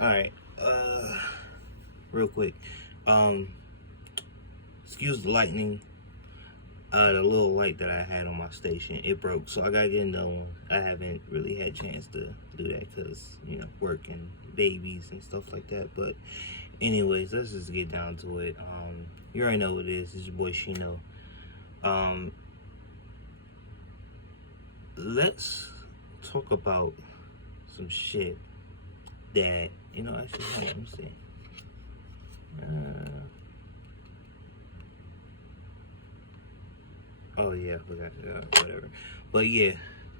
Alright, real quick. Um, Excuse the lightning. The little light that I had on my station, it broke, so I gotta get another one. I haven't really had a chance to do that because, work and babies and stuff like that. But anyways, let's just get down to it. You already know what it is. It's your boy Shino. Um, let's talk about some shit that, actually, hold on, let me see. Oh yeah, I forgot. Whatever. But yeah,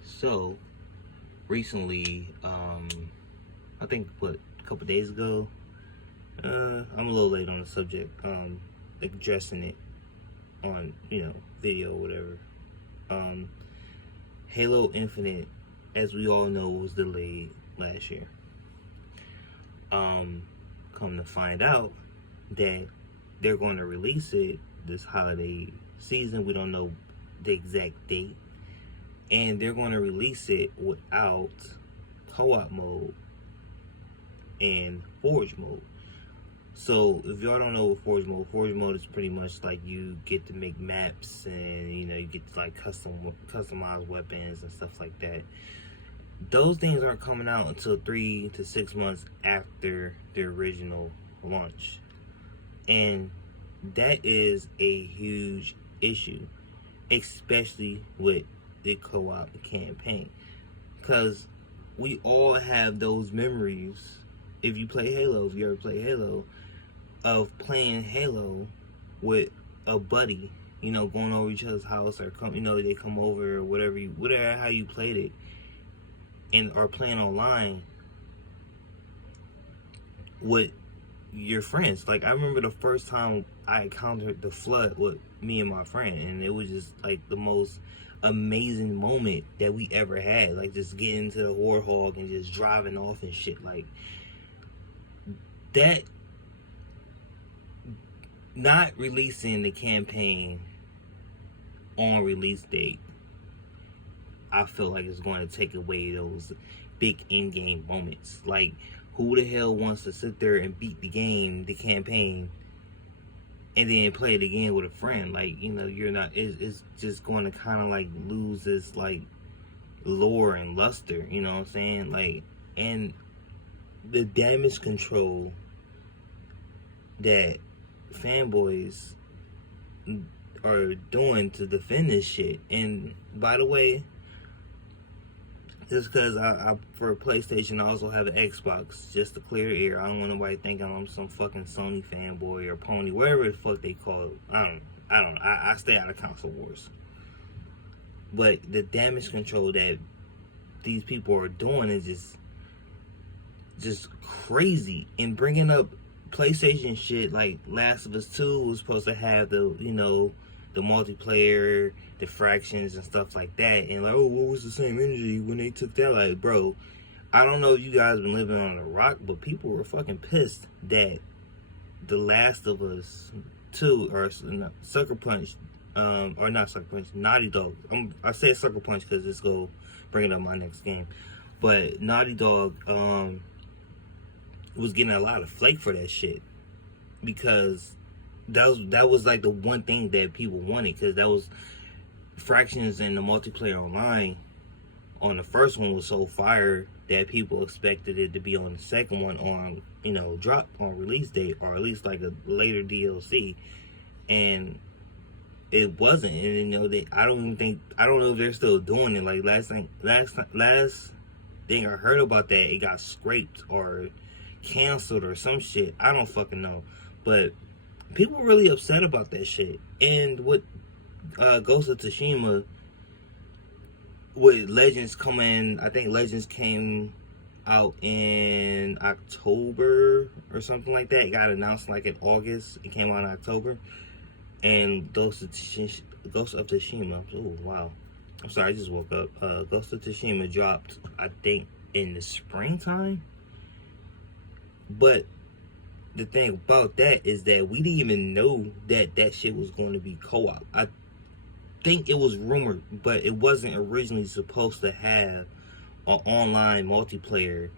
so recently, I think a couple days ago, I'm a little late on the subject, addressing it on video or whatever. Halo Infinite, as we all know, was delayed last year. Come to find out that they're going to release it this holiday season. We don't know the exact date, and they're going to release it without co-op mode and Forge mode. So if y'all don't know what Forge mode is pretty much like you get to make maps, and you get to like customize weapons and stuff like that. Those things aren't coming out until 3 to 6 months after the original launch, and that is a huge issue, especially with the co-op campaign, because we all have those memories. If you play Halo, if you ever play Halo, of playing Halo with a buddy, going over each other's house, or they come over, or whatever how you played it, and are playing online with your friends. Like, I remember the first time I encountered the Flood with me and my friend, and it was just like the most amazing moment that we ever had. Like, just getting into the Warthog and just driving off and shit. Like, that, not releasing the campaign on release date, I feel like it's going to take away those big in-game moments. Like, who the hell wants to sit there and beat the campaign, and then play it again with a friend? Like, you're not, it's just going to kind of like lose this like lore and luster, you know what I'm saying? Like, and the damage control that fanboys are doing to defend this shit. And by the way, just because I for PlayStation, I also have an Xbox, just to clear the air. I don't want nobody thinking I'm some fucking Sony fanboy or pony, whatever the fuck they call it. I don't know. I stay out of console wars. But the damage control that these people are doing is just crazy. And bringing up PlayStation shit, like Last of Us 2 was supposed to have the multiplayer, the fractions and stuff like that, and like, oh, what was the same energy when they took that? Like, bro, I don't know if you guys been living on a rock, but people were fucking pissed that the Last of Us 2, or Sucker Punch, or not Sucker Punch, Naughty Dog. I say Sucker Punch because it's go bring it up my next game, but Naughty Dog was getting a lot of flake for that shit, because that was like the one thing that people wanted, because that was fractions, and the multiplayer online on the first one was so fire that people expected it to be on the second one on drop on release date, or at least like a later DLC, and it wasn't. And I don't know if they're still doing it. Like, last thing I heard about that, it got scraped or canceled or some shit. I don't fucking know, but people were really upset about that shit. And with Ghost of Tsushima, with Legends coming, I think Legends came out in October or something like that. It got announced like in August. It came out in October. And Ghost of Tsushima. Oh wow, I'm sorry, I just woke up. Ghost of Tsushima dropped, I think, in the springtime. But the thing about that is that we didn't even know that shit was going to be co-op. I think it was rumored, but it wasn't originally supposed to have an online multiplayer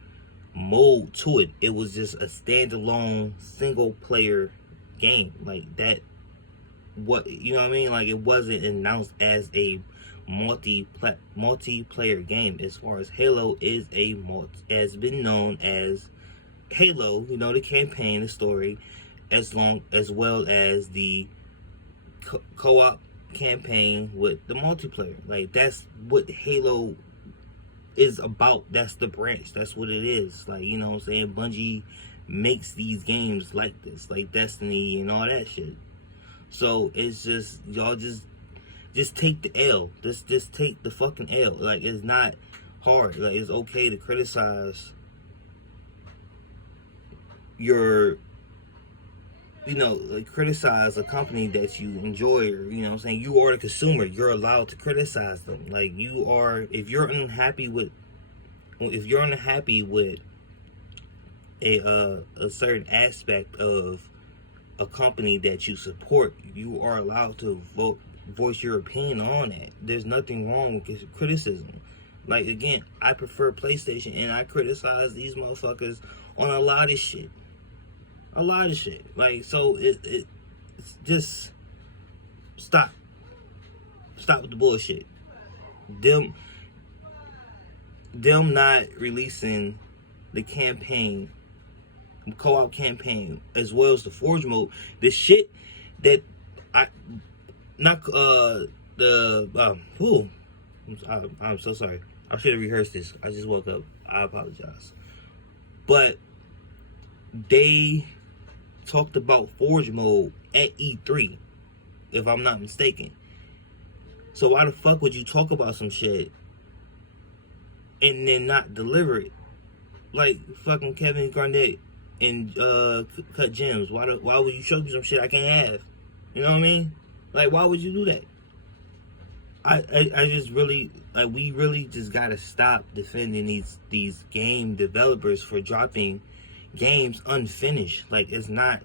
mode to it. It was just a standalone single player game like that. What, you know what I mean? Like, it wasn't announced as a multiplayer game. As far as Halo is has been known as Halo, you know, the campaign, the story, as well as the co-op campaign with the multiplayer. Like, that's what Halo is about. That's the branch. That's what it is. Like, you know what I'm saying? Bungie makes these games like this, like Destiny and all that shit. So it's just, y'all just take the L. Just take the fucking L. Like, it's not hard. Like, it's okay to criticize your, you know, like, criticize a company that you enjoy, or, you know what I'm saying, you are the consumer. You're allowed to criticize them. Like, you are, if you're unhappy with a certain aspect of a company that you support, you are allowed to voice your opinion on that. There's nothing wrong with criticism. Like, again, I prefer PlayStation, and I criticize these motherfuckers on a lot of shit. Like, so it's just stop with the bullshit. Them not releasing the campaign, co-op campaign, as well as the Forge mode, the shit that I'm so sorry. I should have rehearsed this. I just woke up. I apologize. But they talked about Forge mode at E3, if I'm not mistaken. So why the fuck would you talk about some shit and then not deliver it? Like fucking Kevin Garnett and Cut Gems. Why would you show me some shit I can't have? You know what I mean? Like, why would you do that? I just really, like, we really just gotta stop defending these game developers for dropping games unfinished. Like, it's not,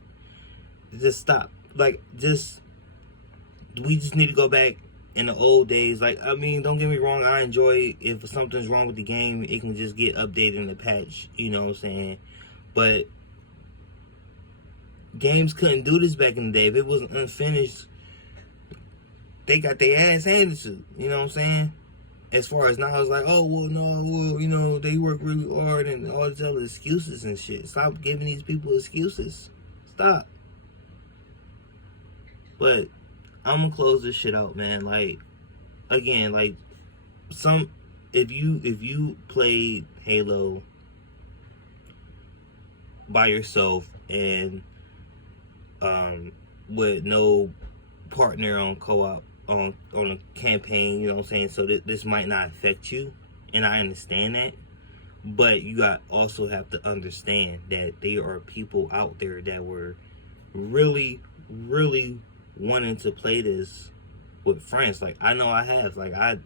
just stop. Like, we just need to go back in the old days. Like, I mean, don't get me wrong, I enjoy if something's wrong with the game, it can just get updated in the patch, you know what I'm saying? But games couldn't do this back in the day. If it wasn't unfinished, they got their ass handed to, you know what I'm saying? As far as now, it's like, oh, well, no, well, you know, they work really hard and all these other excuses and shit. Stop giving these people excuses. Stop. But I'm gonna close this shit out, man. Like, again, like, if you played Halo by yourself and with no partner on co-op on a campaign, you know what I'm saying, so this might not affect you, and I understand that, but you also have to understand that there are people out there that were really wanting to play this with friends. Like, I know I have. Like, I've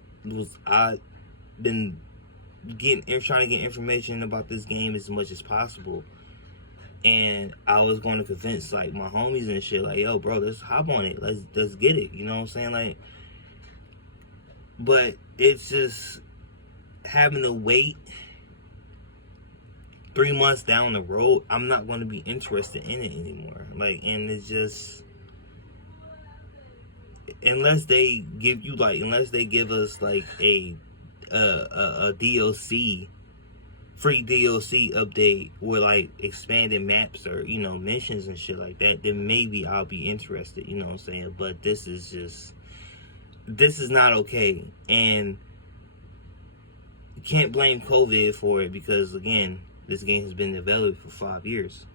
been trying to get information about this game as much as possible, and I was going to convince, like, my homies and shit, like, yo, bro, let's hop on it. Let's get it. You know what I'm saying? Like, but it's just having to wait 3 months down the road. I'm not going to be interested in it anymore. Like, and it's just, unless they give us like a DLC, free DLC update with like expanded maps or, you know, missions and shit like that, then maybe I'll be interested, you know what I'm saying? But this is not okay, and you can't blame COVID for it, because again, this game has been developed for 5 years.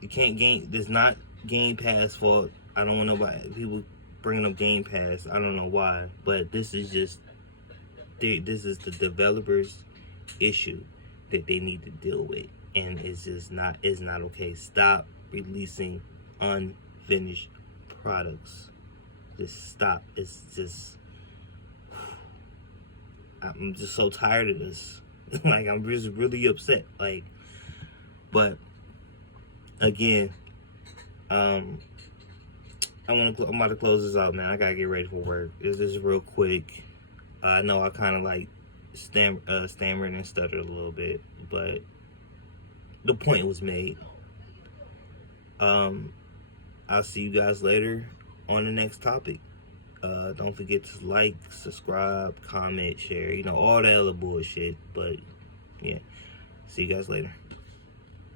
You can't there's not Game Pass fault. I don't want people bringing up Game Pass. I don't know why, but this is the developers' issue that they need to deal with, and it's not okay. Stop releasing unfinished products. Just stop. It's just, I'm just so tired of this. Like, I'm just really upset. Like, but again, I'm about to close this out, man. I gotta get ready for work. This is real quick. I know I kind of like stammered and stuttered a little bit, but the point was made. I'll see you guys later on the next topic. Don't forget to like, subscribe, comment, share, all that other bullshit. But yeah, see you guys later.